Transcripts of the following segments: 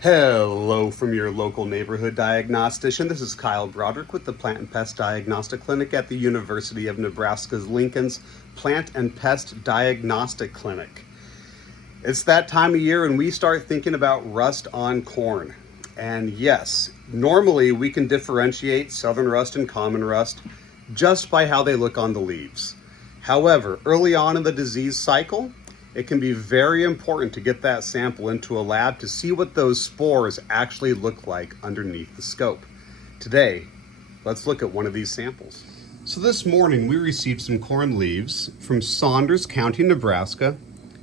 Hello from your local neighborhood diagnostician. This is Kyle Broderick with the Plant and Pest Diagnostic Clinic at the University of Nebraska's Lincoln's Plant and Pest Diagnostic Clinic. It's that time of year and we start thinking about rust on corn. And yes, normally we can differentiate southern rust and common rust just by how they look on the leaves. However, early on in the disease cycle, it can be very important to get that sample into a lab to see what those spores actually look like underneath the scope. Today, let's look at one of these samples. So this morning we received some corn leaves from Saunders County, Nebraska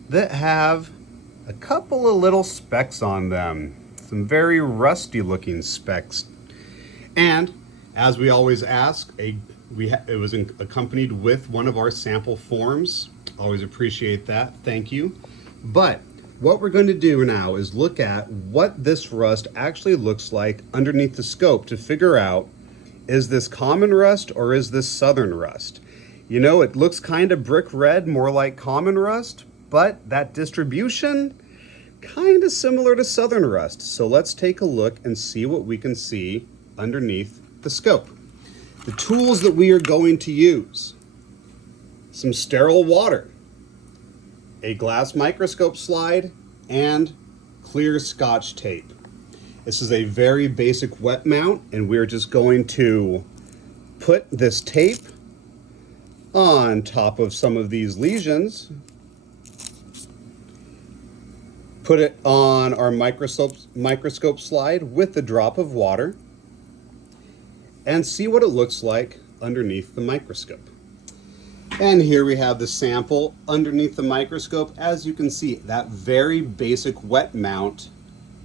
that have a couple of little specks on them. Some very rusty looking specks. And as we always ask, it was accompanied with one of our sample forms. Always appreciate that, thank you. But what we're going to do now is look at what this rust actually looks like underneath the scope to figure out, is this common rust or is this southern rust? You know, it looks kind of brick red, more like common rust, but that distribution, kind of similar to southern rust. So let's take a look and see what we can see underneath the scope. The tools that we are going to use: some sterile water, a glass microscope slide, and clear Scotch tape. This is a very basic wet mount, and we're just going to put this tape on top of some of these lesions, put it on our microscope slide with a drop of water, and see what it looks like underneath the microscope. And here we have the sample underneath the microscope. As you can see, that very basic wet mount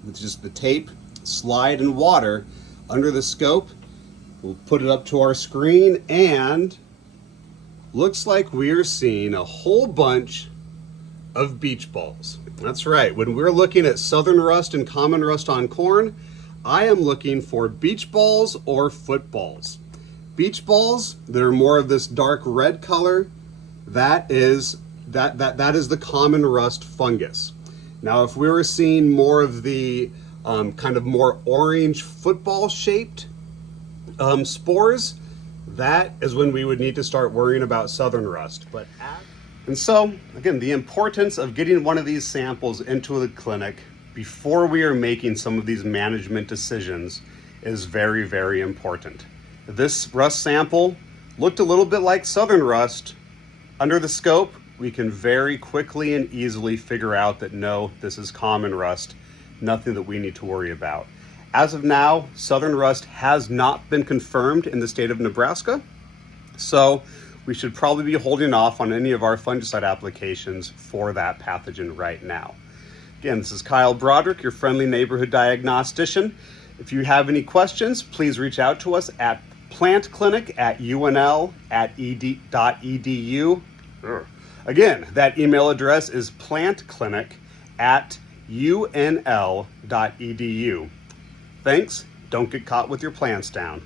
with just the tape, slide, and water under the scope. We'll put it up to our screen, and looks like we're seeing a whole bunch of beach balls. That's right, when we're looking at southern rust and common rust on corn, I am looking for beach balls or footballs. Beach balls that are more of this dark red color, that is the common rust fungus. Now, if we were seeing more of the kind of more orange football shaped spores, that is when we would need to start worrying about southern rust. And so, again, the importance of getting one of these samples into the clinic before we are making some of these management decisions is very, very important. This rust sample looked a little bit like southern rust. Under the scope, we can very quickly and easily figure out that no, this is common rust, nothing that we need to worry about. As of now, southern rust has not been confirmed in the state of Nebraska, so we should probably be holding off on any of our fungicide applications for that pathogen right now. Again, this is Kyle Broderick, your friendly neighborhood diagnostician. If you have any questions, please reach out to us at plantclinic@unl.edu. Again, that email address is plantclinic@unl.edu. Thanks. Don't get caught with your plants down.